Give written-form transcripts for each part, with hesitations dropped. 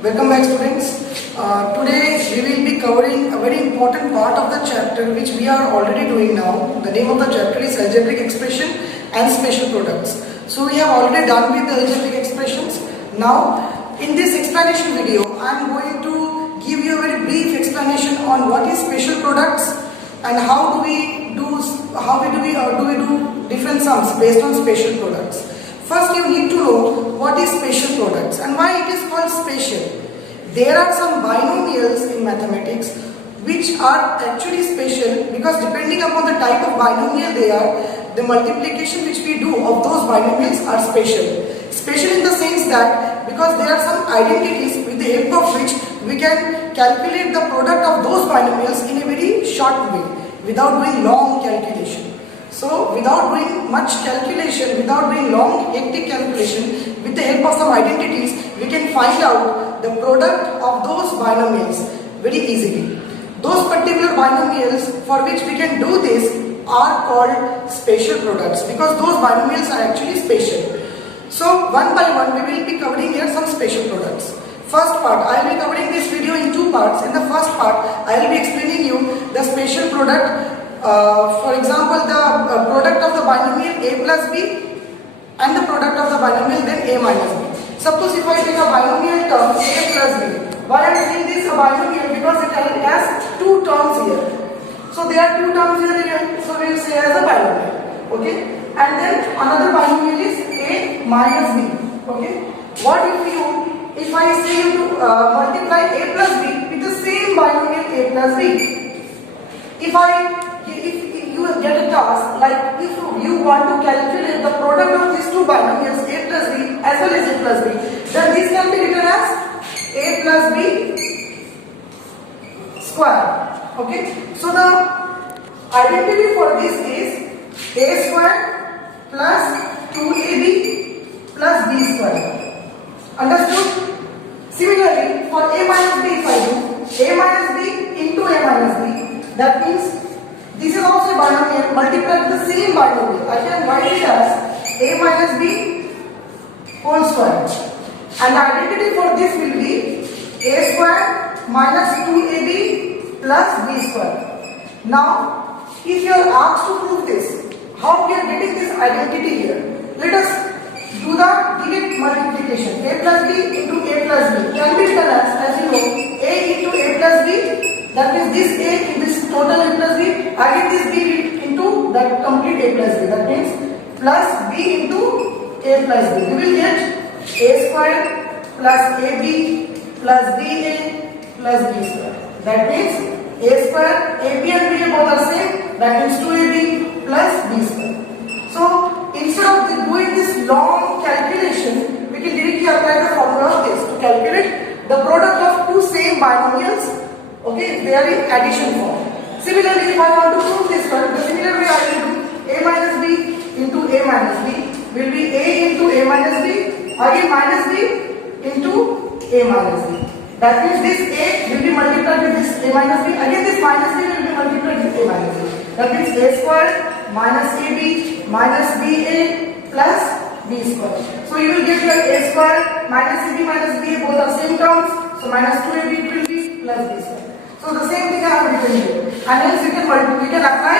Welcome back, students. Today we will be covering a very important part of the chapter which we are already doing now. The name of the chapter is algebraic expression and special products. So we have already done with the algebraic expressions. Now in this explanation video I am going to give you a very brief explanation on what is special products and how do we do different sums based on special products. First you need to know what is special products and why it is called special. There are some binomials in mathematics which are actually special because depending upon the type of binomial they are, the multiplication which we do of those binomials are special. Special in the sense that because there are some identities with the help of which we can calculate the product of those binomials in a very short way without doing long calculation. So without doing much calculation, without doing long hectic calculation, with the help of some identities, we can find out the product of those binomials very easily. Those particular binomials for which we can do this are called special products because those binomials are actually special. So one by one we will be covering here some special products. First part, I will be covering this video in two parts. In the first part, I will be explaining you the special product. For example, the product of the binomial a plus b and the product of the binomial then a minus b. Suppose if I take a binomial term a plus b. Why I am saying this a binomial? Because it has two terms here. So there are two terms here, so we will say as a binomial. Okay? And then another binomial is a minus b. Okay? What if I say you to multiply a plus b with the same binomial a plus b? If you get a task like if you want to calculate the product of these two binomials a plus b as well as a plus b, then this can be written as a plus b square. Okay, so the identity for this is a square plus 2ab plus b square. Understood? Similarly, for a minus b, if I do a minus b into a minus b, that means this is also a binomial multiplied with the same binomial. I can write it as a minus b whole square. And the identity for this will be a square minus 2ab plus b square. Now, if you are asked to prove this, how we are getting this identity here? Let us do the direct multiplication. A plus b into a plus b can be written as you know, a into a plus b. That means this a in this total a plus b, again this b into that complete a plus b. That means plus b into a plus b. We will get a square plus ab plus ba plus b square. That means a square, ab and ba both are same. That means 2ab plus b square. So instead of doing this long calculation, we can directly apply the formula of this to calculate the product of two same binomials. Okay, they are in addition form. Similarly, if I want to prove this one, the similar way I will do a minus b into a minus b will be a into a minus b, again minus b into a minus b. That means this a will be multiplied with this a minus b, again this minus b will be multiplied with a minus b. That means a square minus ab minus ba plus b square. So you will get your a square minus ab minus ba both are same terms. So minus 2ab will be plus b square. So the same thing I have written here. And hence we can apply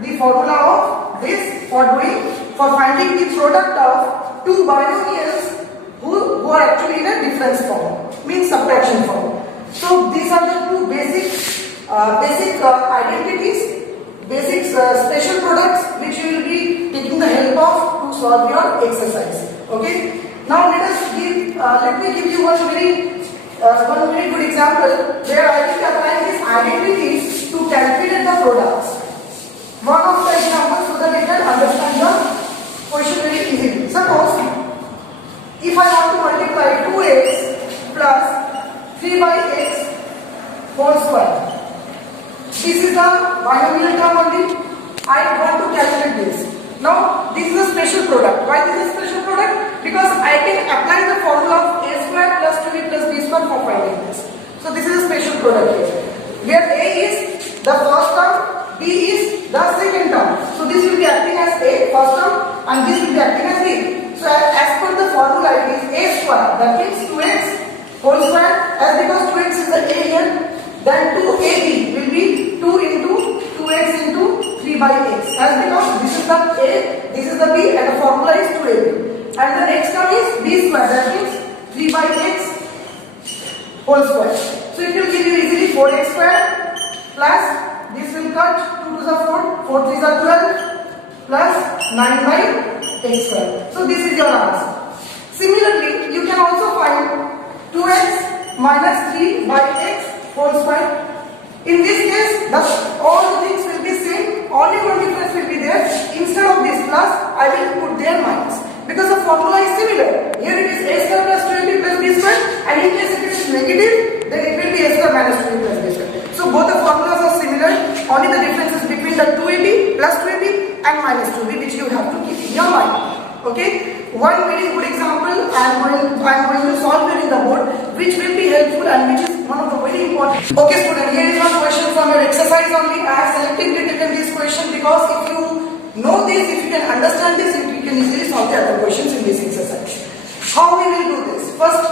the formula of this for finding the product of two binomials who are actually in a difference form, means subtraction form. So these are the two basic identities, basic special products which you will be taking the help of to solve your exercise. Okay. Now let me give you one very good example where I will be applying these identities to calculate the products. One of the examples so that you can understand the question very easily. Suppose if I want to multiply 2x plus 3 by x whole square. This is the binomial term only. I want to calculate this. Now this is a special product. Why this is a special product? Because I can apply the formula of a square plus 2a plus b square for finding this. So this is a special product here. Where a is the first term, b is the second term. So this will be acting as a first term and this will be acting as b. So as per the formula it is a square, that means 2x whole square, as because 2x is the a here, then 2ab will be 2 into 2x into 3 by x, as because this is the a, this is the b, and the formula is 2ab. And the next term is b square, that means 3 by x whole square. So it will give you easily 4x square plus this will cut 2 to the 4, 4 3s are 12 plus 9 by x square. So this is your answer. Similarly, you can also find 2x minus 3 by x whole square. In this case, all the things will be same, only one difference will be there. Instead of this plus, I will put there minus. Because the formula is similar. Here it is a square plus 2ab plus b square, and in case if it is negative, then it will be a square minus 2ab plus b square. So both the formulas are similar, only the difference is between the 2ab plus 2ab and minus 2ab, which you have to keep in your mind. Okay? One very good example I am going to solve here in the board, which will be helpful and which is one of the very important. Okay student, here is one question from your exercise only. I have selectively taken this question because if you know this, if you can understand this, you can easily solve the other questions in this exercise. How we will do this? First,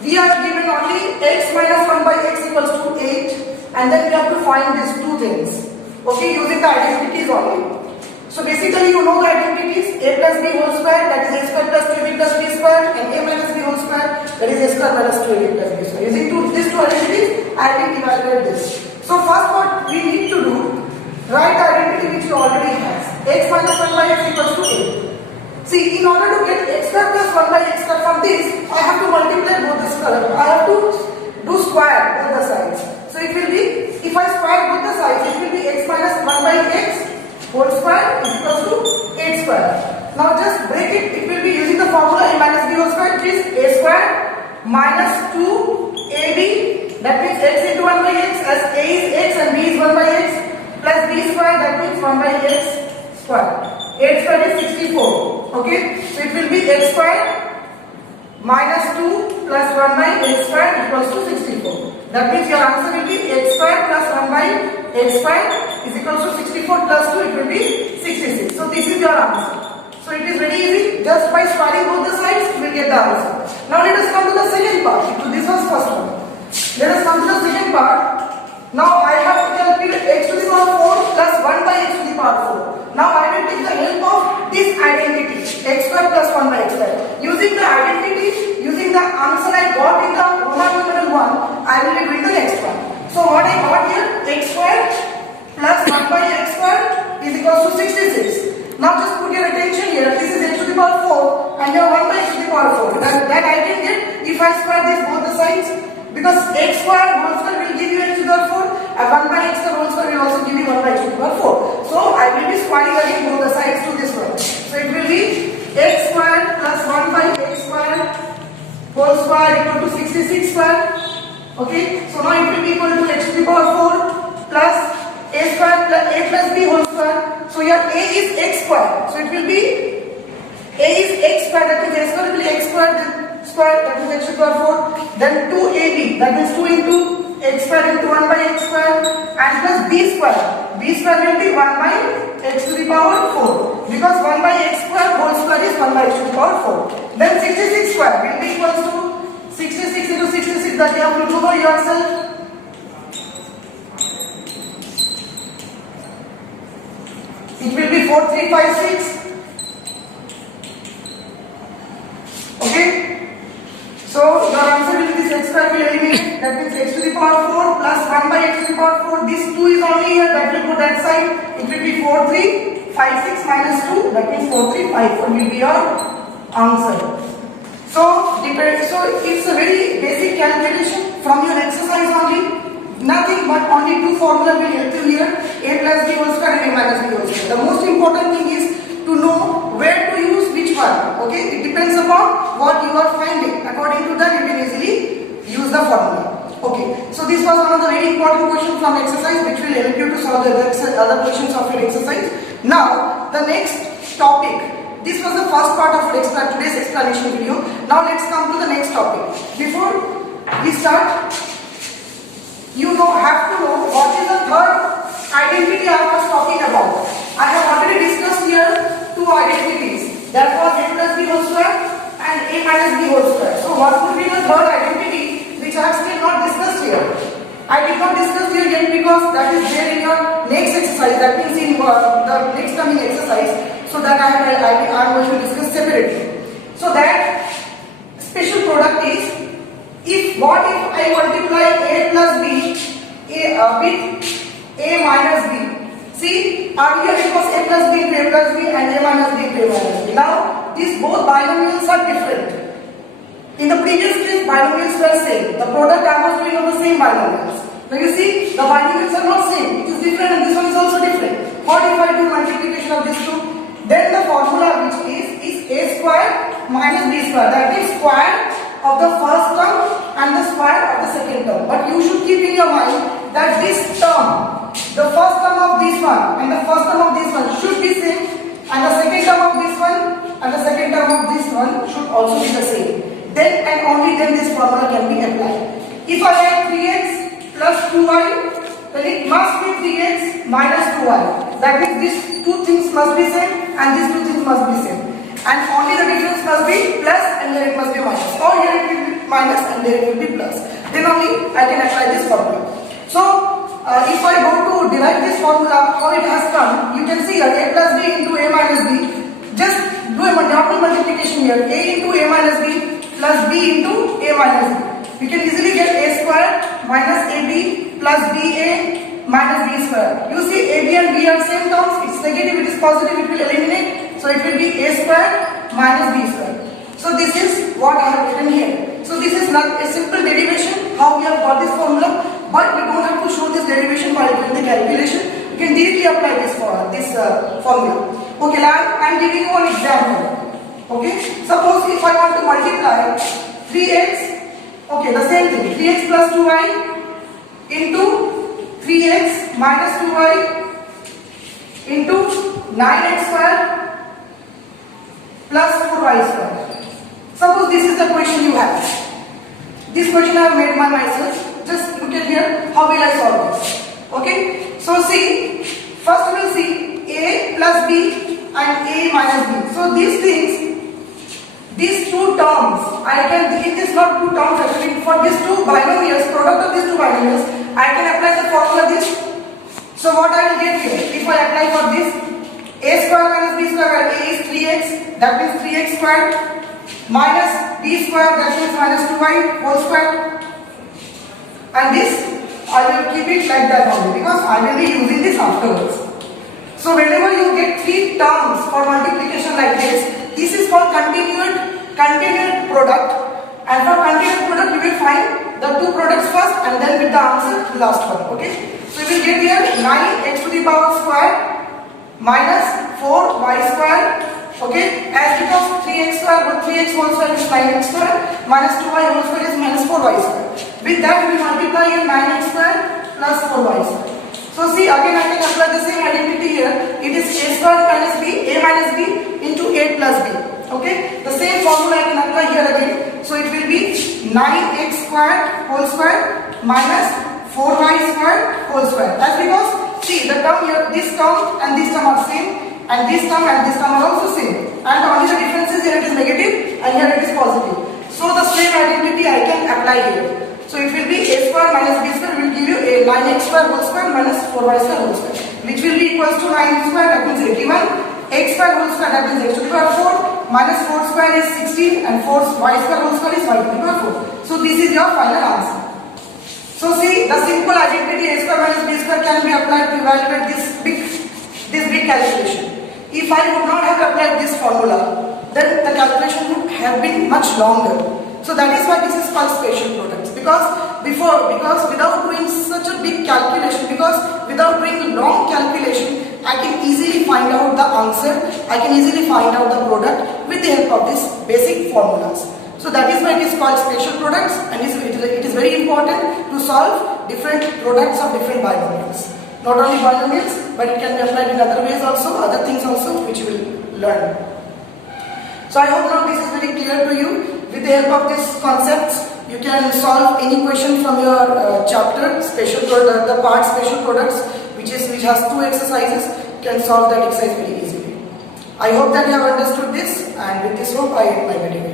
we are given only x minus 1 by x equals to 8, and then we have to find these two things. Okay, using the identities only. So basically you know the identities, a plus b whole square, that is a square plus 2ab plus b square, and a minus b whole square, that is a square minus 2ab plus b square. Using these two identities, I will evaluate this. So first what we need to do, write the identity which you already have. X minus 1 by x equals to a. See, in order to get x square plus 1 by x square from this, I have to multiply both the square. I have to do square both the sides. So it will be, if I square both the sides, it will be x minus 1 by x whole square is equals to 8 square. Now just break it, it will be using the formula a minus b whole square, which is a square minus 2ab, that means x into 1 by x, as a is x and b is 1 by x, plus b square, that means 1 by x square. 8 square is 64. Okay, so it will be x square minus 2 plus 1 by x square equals to 64. That means your answer will be x square plus 1 by x square is equals to 64 plus 2, it will be 66. So this is your answer. So it is very easy, just by squaring both the sides you will get the answer. Now let us come to the second part. So this was first one. Let us come to the second part. Now I have to calculate x to the power 4 plus 1 by x to the power 4. Now I will take the help of this identity, x square plus 1 by x square. Using the identity, using the answer I got in the Roman numeral 1, I will be doing the next one. So what I got here, x square plus 1 by x square is equals to 66. Now just put your attention here, this is x to the power 4 and your 1 by x to the power 4. That I can get if I square this both the sides, because x square whole square will give you x to the power 4 and 1 by x square whole square will also give you 1 by x to the power 4. So I will be squaring again both the sides to this one. So it will be x square plus 1 by x square whole square equal to 66 square. Okay, so now it will be equal to x to the power 4 plus a square plus a plus b whole square. So your a is x square. So it will be a is x square, that means a square will be x square, then square, that means x to the power 4. Then 2ab, that means 2 into x square into 1 by x square, and plus b square. B square will be 1 by x to the power 4. Because 1 by x square whole square is 1 by x to the power 4. Then 66 square will be equals to 66 into 66, that you have to do for yourself. It will be 4356. Okay. So your answer will be x square will eliminate. That means x to the power 4 plus 1 by x to the power 4. This 2 is only here. That will go that side. It will be 4356 minus 2. That means 4354 will be your answer. So it's a very basic calculation from your exercise only. Nothing but only two formula will help you here, a plus b whole square and a minus b whole square. The most important thing is to know where to use which one. Okay, it depends upon what you are finding. According to that, you can easily use the formula. Okay, so this was one of the very important questions from exercise, which will help you to solve the other questions of your exercise. Now, the next topic. This was the first part of our today's explanation video. Now let's come to the next topic. Before we start, you have to know what is the third identity I was talking about. I have already discussed here two identities. That was a plus b whole square and a minus b whole square. So what would be the third identity I have still not discussed here. I did not discuss here yet because that is there in your next exercise, that means in the next coming exercise. So that I am going to discuss separately. So that special product is, what if I multiply a plus b with a minus b. See, earlier it was a plus b into a plus b and a minus b into a minus b. Now these both binomials are different. In the previous case, binomials were same. The product I was doing of the same binomials. Now you see, the binomials are not same. It is different and this one is also different. What if I do multiplication of these two? Then the formula which is a square minus b square. That is square of the first term and the square of the second term. But you should keep in your mind that this term, the first term of this one and the first term of this one should be same, and the second term of this one and the second term of this one should also be the same. Then and only then this formula can be applied. If I add 3x plus 2y, then it must be 3x minus 2y. That means these two things must be same and these two things must be same. And only the difference must be plus and here it must be minus. Or here it will be minus and there it will be plus. Then only I can apply this formula. So, if I go to derive this formula, how it has come, you can see here a plus b into a minus b. Just do a normal multiplication here. A into a minus b plus b into a minus b. We can easily get a square minus ab plus ba minus b square. You see ab and b are same terms. It's negative, it is positive, it will eliminate. So it will be a square minus b square. So this is what I have written here. So this is not a simple derivation, how we have got this formula. But we don't have to show this derivation while doing the calculation. You can directly apply this formula. Okay, I am giving you one example. Okay, suppose if I want to multiply 3x, okay, the same thing, 3x plus 2y into 3x minus 2y into 9x square plus 4y square. Suppose this is the question you have. This question I have made by myself. Just look at here, how will I solve this? Okay, so see, first we will see a plus b and a minus b. So these things, these two terms, it is not two terms actually, for these two binomials, product of these two binomials, I can apply the formula this. So what I will get here, if I apply for this, a square minus b square, where a is 3x, that means 3x square, minus b square, that means minus 2y whole square. And this, I will keep it like that only because I will be using this afterwards. So whenever you get three terms for multiplication like this is called continued product. And for continued product, you will find the two products first and then with the answer, the last one. Okay. So you will get here 9x to the power square minus 4y square. Okay. As because 3x square, but 3x whole square is 9x square minus 2y whole square is minus 4y square. With that we multiply in 9x square plus 4y square. So see, again I can apply the same identity here. It is a square minus b, a minus b into a plus b. Okay, the same formula I can apply here again. So it will be 9x square whole square minus 4y square whole square. That's because see the term here, this term and this term are same, and this term are also same. And only the difference is here it is negative and here it is positive. So the same identity I can apply here. So it will be a square minus b square will give you a 9x square whole square minus 4y square whole square, which will be equals to 9 square, that means 81, x square whole square, that means x to the power 4, minus 4 square is 16 and 4y square whole square is y to the power 4. So this is your final answer. So see, the simple identity a square minus b square can be applied to evaluate this big calculation. If I would not have applied this formula, then the calculation would have been much longer. So that is why this is called special products. Because without doing such a big calculation, without doing long calculation, I can easily find out the answer, I can easily find out the product with the help of these basic formulas. So that is why it is called special products, and it is very important to solve different products of different binomials. Not only binomials, but it can be applied in other ways also, other things also which you will learn. So I hope now this is very clear to you. With the help of these concepts, you can solve any question from your chapter, the part special products, which has two exercises. You can solve that exercise very easily. I hope that you have understood this, and with this hope I end my video.